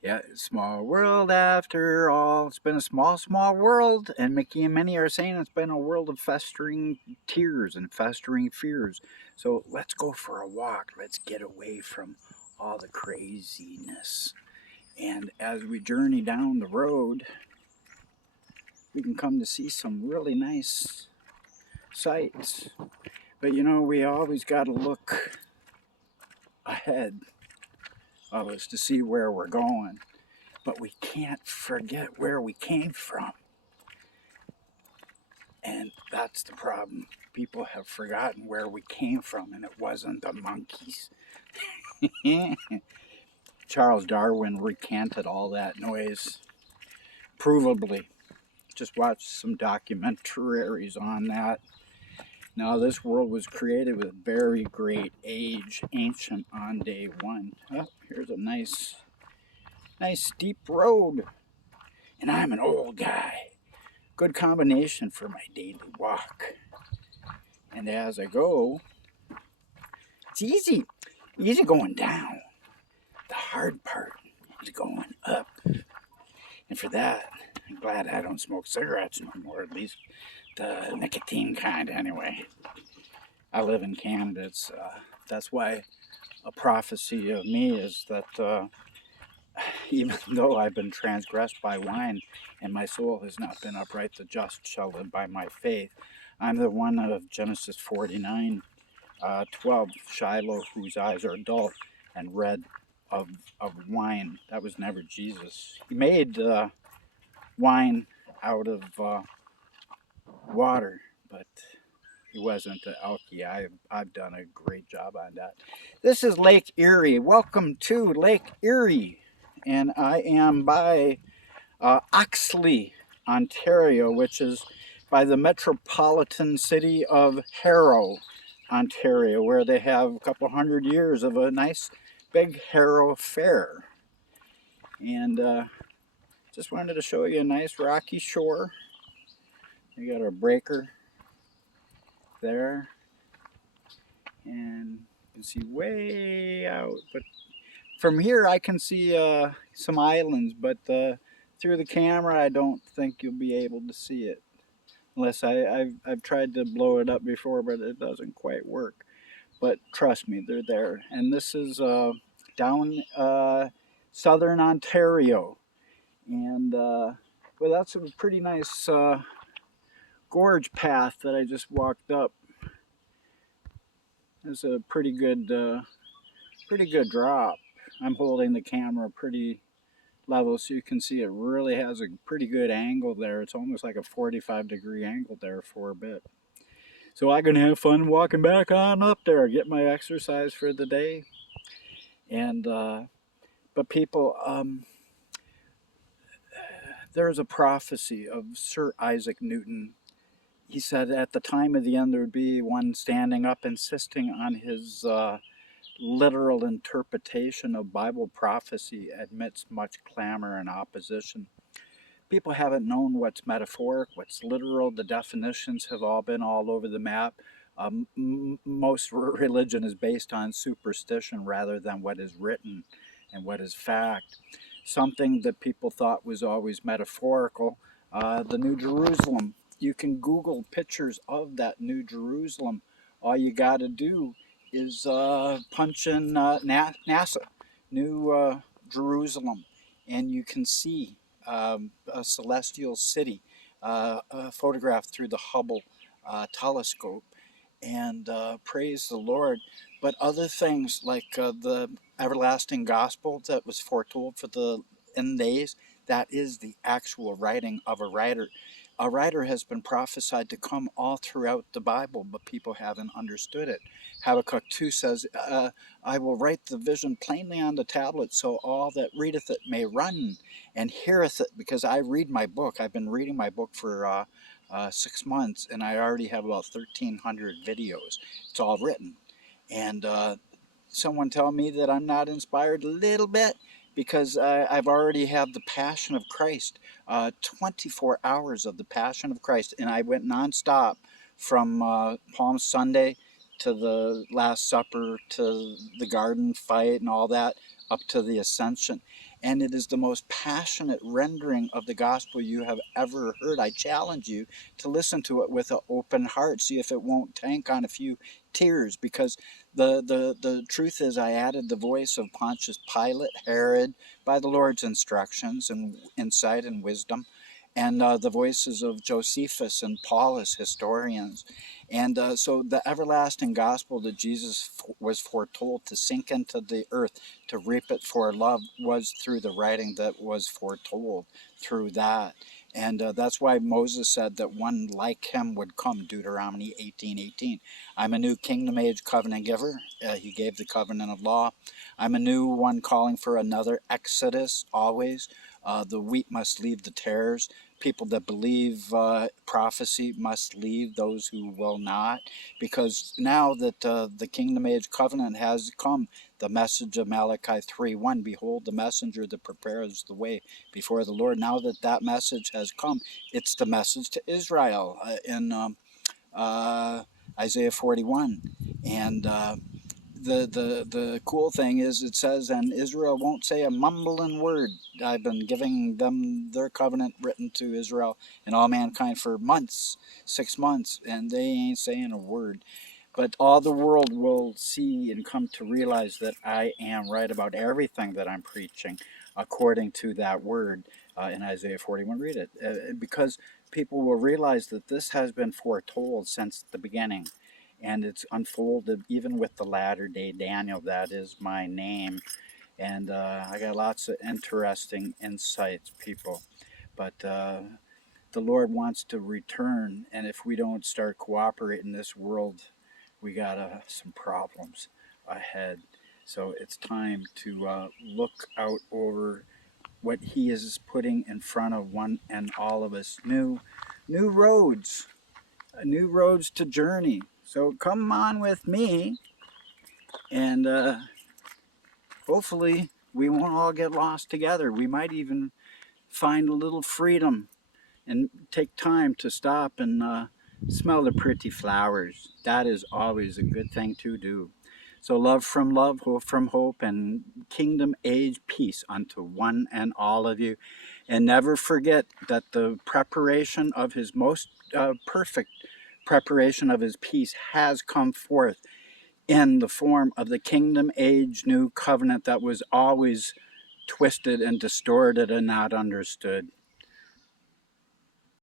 Yeah, small world after all. It's been a small, small world, and Mickey and Minnie are saying it's been a world of festering tears and festering fears. So let's go for a walk. Let's get away from all the craziness. And as we journey down the road, we can come to see some really nice sights. But you know, we always got to look ahead of us to see where we're going. But we can't forget where we came from. And that's the problem. People have forgotten where we came from, and it wasn't the monkeys. Charles Darwin recanted all that noise, provably. Just watched some documentaries on that. Now, this world was created with very great age, ancient on day one. Oh, here's a nice steep road. And I'm an old guy. Good combination for my daily walk. And as I go, it's easy going down. The hard part is going up. And for that, I'm glad I don't smoke cigarettes no more, at least the nicotine kind anyway. I live in Canada. That's why a prophecy of me is that even though I've been transgressed by wine and my soul has not been upright, the just shall live by my faith. I'm the one of Genesis 49, 12, Shiloh, whose eyes are dull and red of wine. That was never Jesus. He made wine out of water, but he wasn't the alky. I've done a great job on that. This is Lake Erie. Welcome to Lake Erie. And I am by Oxley, Ontario, which is by the metropolitan city of Harrow, Ontario, where they have a couple hundred years of a nice big Harrow Fair. And just wanted to show you a nice rocky shore. We got our breaker there, and you can see way out. But from here, I can see some islands, but through the camera, I don't think you'll be able to see it. Unless I've tried to blow it up before, but it doesn't quite work. But trust me, they're there. And this is down southern Ontario. And well, that's a pretty nice gorge path that I just walked up. It's a pretty good drop. I'm holding the camera pretty level so you can see it really has a pretty good angle there. It's almost like a 45-degree angle there for a bit. So I'm gonna have fun walking back on up there, get my exercise for the day. And but people, there's a prophecy of Sir Isaac Newton. He said at the time of the end there would be one standing up insisting on his literal interpretation of Bible prophecy amidst much clamor and opposition. People haven't known what's metaphoric, what's literal. The definitions have all been all over the map. Most religion is based on superstition rather than what is written and what is fact. Something that people thought was always metaphorical, the New Jerusalem. You can Google pictures of that New Jerusalem. All you got to do is punch in NASA, New Jerusalem, and you can see a celestial city photographed through the Hubble telescope. And praise the Lord. But other things like the everlasting gospel that was foretold for the end days, that is the actual writing of a writer. A writer has been prophesied to come all throughout the Bible, but people haven't understood it. Habakkuk 2 says, I will write the vision plainly on the tablet so all that readeth it may run and heareth it, because I read my book. I've been reading my book for 6 months, and I already have about 1,300 videos. It's all written. And someone tell me that I'm not inspired a little bit because I've already have the Passion of Christ, 24 hours of the Passion of Christ, and I went nonstop from Palm Sunday to the Last Supper to the garden fight and all that. up to the ascension. And it is the most passionate rendering of the gospel you have ever heard. I challenge you to listen to it with an open heart, see if it won't tank on a few tears, because the truth is, I added the voice of Pontius Pilate, Herod, by the Lord's instructions and insight and wisdom, and the voices of Josephus and Paulus, historians. And so the everlasting gospel that Jesus was foretold to sink into the earth, to reap it for love, was through the writing that was foretold through that. And that's why Moses said that one like him would come, Deuteronomy 18:18. I'm a new kingdom age covenant giver. He gave the covenant of law. I'm a new one calling for another Exodus always. The wheat must leave the tares. People that believe prophecy must leave those who will not, because now that the kingdom age covenant has come, the message of Malachi 3:1, behold the messenger that prepares the way before the Lord. Now that that message has come, it's the message to Israel in uh, Isaiah 41. And the cool thing is, it says, and Israel won't say a mumbling word. I've been giving them their covenant written to Israel and all mankind for months, 6 months, and they ain't saying a word. But all the world will see and come to realize that I am right about everything that I'm preaching according to that word in Isaiah 41. Read it. Because people will realize that this has been foretold since the beginning, and it's unfolded even with the latter day Daniel. That is my name. And I got lots of interesting insights, people. But the Lord wants to return, and if we don't start cooperating in this world, we got some problems ahead. So it's time to look out over what He is putting in front of one and all of us. New roads, new roads to journey. So come on with me, and hopefully we won't all get lost together. We might even find a little freedom and take time to stop and smell the pretty flowers. That is always a good thing to do. So love, hope from hope, and kingdom age peace unto one and all of you. And never forget that the preparation of His most perfect preparation of His peace has come forth in the form of the kingdom age new covenant that was always twisted and distorted and not understood.